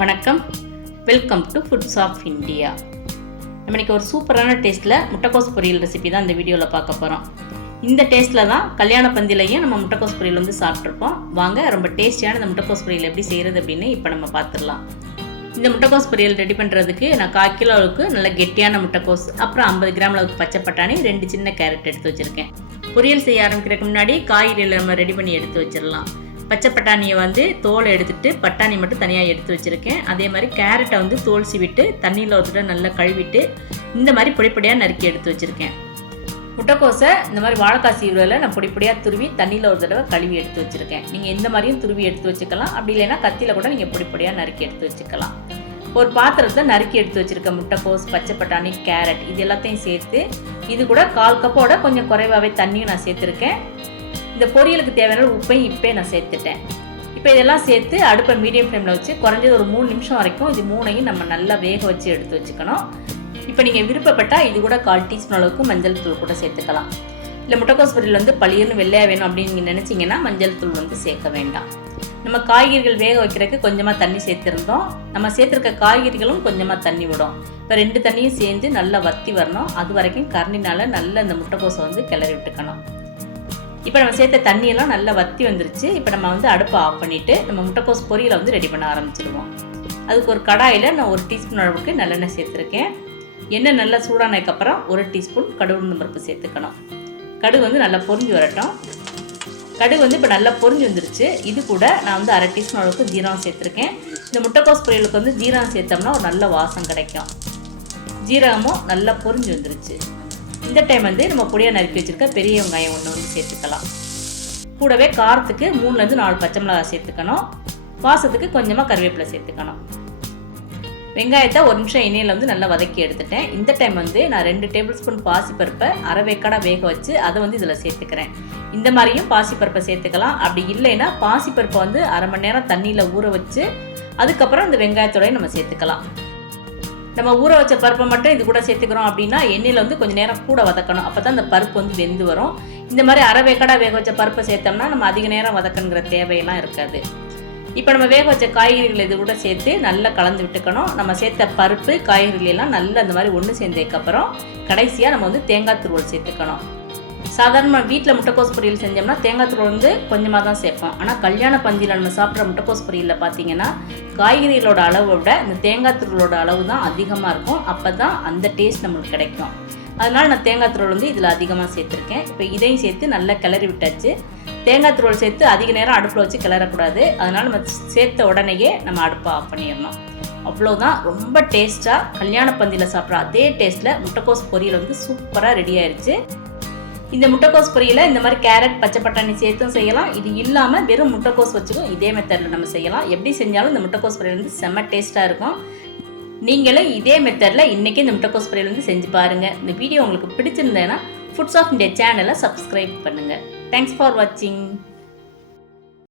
வணக்கம், welcome to foods of India. நம்ம இன்றைக்கி ஒரு சூப்பரான டேஸ்ட்டில் முட்டைக்கோஸ் பொரியல் ரெசிபி தான் இந்த வீடியோவில் பார்க்க போகிறோம். இந்த டேஸ்ட்டில் தான் கல்யாண பந்திலையும் நம்ம முட்டைக்கோஸ் பொரியல் வந்து சாப்பிட்ருப்போம். வாங்க ரொம்ப டேஸ்டியான இந்த முட்டைக்கோஸ் பொரியல் எப்படி செய்கிறது அப்படின்னு இப்போ நம்ம பார்த்துடலாம். இந்த முட்டைக்கோஸ் பொரியல் ரெடி பண்ணுறதுக்கு நான் 1/4 கிலோ அளவுக்கு நல்ல கெட்டியான முட்டைக்கோஸ், அப்புறம் 50 கிராம் அளவுக்கு பச்சை பட்டாணி, 2 சின்ன கேரட் எடுத்து வச்சுருக்கேன். பொரியல் செய்ய ஆரம்பிக்கிறதுக்கு முன்னாடி காய்கறிகளை நம்ம ரெடி பண்ணி எடுத்து வச்சிடலாம். பச்சை பட்டாணியை வந்து தோலை எடுத்துகிட்டு பட்டாணி மட்டும் தனியாக எடுத்து வச்சுருக்கேன். அதே மாதிரி கேரட்டை வந்து தோல் சீவிட்டு தண்ணியில் ஒரு தடவை நல்லா கழுவிட்டு இந்த மாதிரி பொடிப்பொடியாக நறுக்கி எடுத்து வச்சுருக்கேன். முட்டைக்கோஸை இந்த மாதிரி வாழைக்காய் சீவுறதில் நான் பொடிப்பொடியாக துருவி தண்ணியில் ஒரு தடவை கழுவி எடுத்து வச்சுருக்கேன். நீங்கள் இந்த மாதிரியும் துருவி எடுத்து வச்சுக்கலாம், அப்படி இல்லைன்னா கத்தியில் கூட நீங்கள் பொடிப்பொடியாக நறுக்கி எடுத்து வச்சுக்கலாம். ஒரு பாத்திரத்தில் நறுக்கி எடுத்து வச்சுருக்க முட்டைக்கோஸ், பச்சை பட்டாணி, கேரட் இது எல்லாத்தையும் சேர்த்து இது கூட 1/4 கப்போட கொஞ்சம் குறைவாகவே தண்ணியும் நான் சேர்த்துருக்கேன். இந்த பொரியலுக்கு தேவையான உப்பையும் இப்போ நான் சேர்த்துட்டேன். இப்போ இதெல்லாம் சேர்த்து அடுப்பை மீடியம் ஃப்ளேமில் வச்சு குறைஞ்சது ஒரு 3 நிமிஷம் வரைக்கும் இது 3ஐயும் நம்ம நல்லா வேக வச்சு எடுத்து வச்சுக்கணும். இப்போ நீங்கள் விருப்பப்பட்டால் இது கூட 1/4 டீஸ்பூன் அளவுக்கு மஞ்சள் தூள் கூட சேர்த்துக்கலாம். இல்லை முட்டைக்கோஸ் பொரியல் வந்து பளிர்னு வெள்ளையாக வேணும் அப்படின்னு நீங்கள் நினச்சிங்கன்னா மஞ்சள் தூள் வந்து சேர்க்க வேண்டாம். நம்ம காய்கறிகள் வேக வைக்கிறதுக்கு கொஞ்சமாக தண்ணி சேர்த்துருந்தோம். நம்ம சேர்த்துருக்க காய்கறிகளும் கொஞ்சமாக தண்ணி விடும். இப்போ 2 தண்ணியும் சேர்ந்து நல்லா வற்றி வரணும். அது வரைக்கும் கரண்டினால் நல்லா இந்த முட்டைக்கோஸை வந்து கிளறி விட்டுக்கணும். இப்போ நம்ம சேர்த்த தண்ணியெல்லாம் நல்லா வற்றி வந்துருச்சு. இப்போ நம்ம வந்து அடுப்பை ஆஃப் பண்ணிவிட்டு நம்ம முட்டைக்கோஸ் பொரியலை வந்து ரெடி பண்ண ஆரம்பிச்சிடுவோம். அதுக்கு ஒரு கடாயில் நான் 1 டீஸ்பூன் அளவுக்கு நல்லெண்ணெய் சேர்த்துருக்கேன். எண்ணெய் நல்லா சூடானதுக்கப்புறம் 1 டீஸ்பூன் கடுகு உளுந்தம் பருப்பு சேர்த்துக்கணும். கடுகு வந்து நல்லா பொரிஞ்சு வரட்டும். கடுகு வந்து இப்போ நல்லா பொரிஞ்சு வந்துருச்சு. இது கூட நான் வந்து 1/2 டீஸ்பூன் அளவுக்கு ஜீரகம் சேர்த்துருக்கேன். இந்த முட்டைக்கோஸ் பொரியலுக்கு வந்து ஜீரகம் சேர்த்தோம்னா ஒரு நல்ல வாசம் கிடைக்கும். ஜீரகமும் நல்லா பொரிஞ்சு வந்துருச்சு. இந்த டைம் வந்து நம்ம பொடியாக நறுக்கி வச்சுருக்க பெரிய வெங்காயம் ஒன்று வந்து சேர்த்துக்கலாம். கூடவே காரத்துக்கு 3-4 பச்சை மிளகாய் சேர்த்துக்கணும். வாசத்துக்கு கொஞ்சமாக கருவேப்பிலை சேர்த்துக்கணும். வெங்காயத்தை 1 நிமிஷம் எண்ணெயில் வந்து நல்லா வதக்கி எடுத்துட்டேன். இந்த டைம் வந்து நான் 2 டேபிள் ஸ்பூன் பாசிப்பருப்பை அரை வேக்காடாக வேக வச்சு அதை வந்து இதில் சேர்த்துக்கிறேன். இந்த மாதிரியும் பாசிப்பருப்பை சேர்த்துக்கலாம். அப்படி இல்லைன்னா பாசிப்பருப்பை வந்து அரை மணி நேரம் தண்ணியில் ஊற வச்சு அதுக்கப்புறம் இந்த வெங்காயத்தோடய நம்ம சேர்த்துக்கலாம். நம்ம ஊற வச்ச பருப்பை மட்டும் இது கூட சேர்த்துக்கிறோம் அப்படின்னா எண்ணெயில் வந்து கொஞ்சம் நேரம் கூட வதக்கணும். அப்போ தான் அந்த பருப்பு வந்து வெந்து வரும். இந்த மாதிரி அரை வேக்காடாக வேக வச்ச பருப்பை சேர்த்தோம்னா நம்ம அதிக நேரம் வதக்கணுங்கிற தேவையெல்லாம் இருக்காது. இப்போ நம்ம வேக வச்ச காய்கறிகள் இது கூட சேர்த்து நல்லா கலந்து விட்டுக்கணும். நம்ம சேர்த்த பருப்பு காய்கறிகளெல்லாம் நல்லா அந்த மாதிரி ஒன்று சேர்ந்ததுக்கப்புறம் கடைசியாக நம்ம வந்து தேங்காய் துருவல் சேர்த்துக்கணும். சாதாரண வீட்டில் முட்டைக்கோஸ் பொரியல் செஞ்சோம்னா தேங்காய் தூள் வந்து கொஞ்சமாக தான் சேர்ப்போம். ஆனால் கல்யாண பந்தியில் நம்ம சாப்பிட்ற முட்டைக்கோஸ் பொரியலில் பார்த்தீங்கன்னா காய்கறிகளோட அளவை விட இந்த தேங்காய் தூளோட அளவு தான் அதிகமாக இருக்கும். அப்போ தான் அந்த டேஸ்ட் நம்மளுக்கு கிடைக்கும். அதனால் நான் தேங்காய் தூள் வந்து இதில் அதிகமாக சேர்த்துருக்கேன். இப்போ இதையும் சேர்த்து நல்லா கிளறி விட்டாச்சு. தேங்காய் தூள் சேர்த்து அதிக நேரம் அடுப்பில் வச்சு கிளறக்கூடாது. அதனால் நம்ம சேர்த்த உடனேயே நம்ம அடுப்பை ஆஃப் பண்ணிடணும். அவ்வளோதான். ரொம்ப டேஸ்ட்டாக கல்யாண பந்தியில் சாப்பிட்ற அதே டேஸ்ட்டில் முட்டைக்கோஸ் பொரியல் வந்து சூப்பராக ரெடி ஆயிடுச்சு. இந்த முட்டைக்கோஸ் பொரியலை இந்த மாதிரி கேரட், பச்சை பட்டாணி சேர்த்தும் செய்யலாம். இது இல்லாமல் வெறும் முட்டைக்கோஸ் வச்சுக்கும் இதே மெத்தடில் நம்ம செய்யலாம். எப்படி செஞ்சாலும் இந்த முட்டைக்கோஸ் பொரியல் வந்து செம்ம டேஸ்ட்டாக இருக்கும். நீங்களும் இதே மெத்தடில் இன்றைக்கி இந்த முட்டைக்கோஸ் பொரியல் வந்து செஞ்சு பாருங்கள். இந்த வீடியோ உங்களுக்கு பிடிச்சிருந்தேன்னா ஃபுட்ஸ் ஆஃப் இந்தியா சேனலை சப்ஸ்கிரைப் பண்ணுங்கள். தேங்க்ஸ் ஃபார் வாட்சிங்.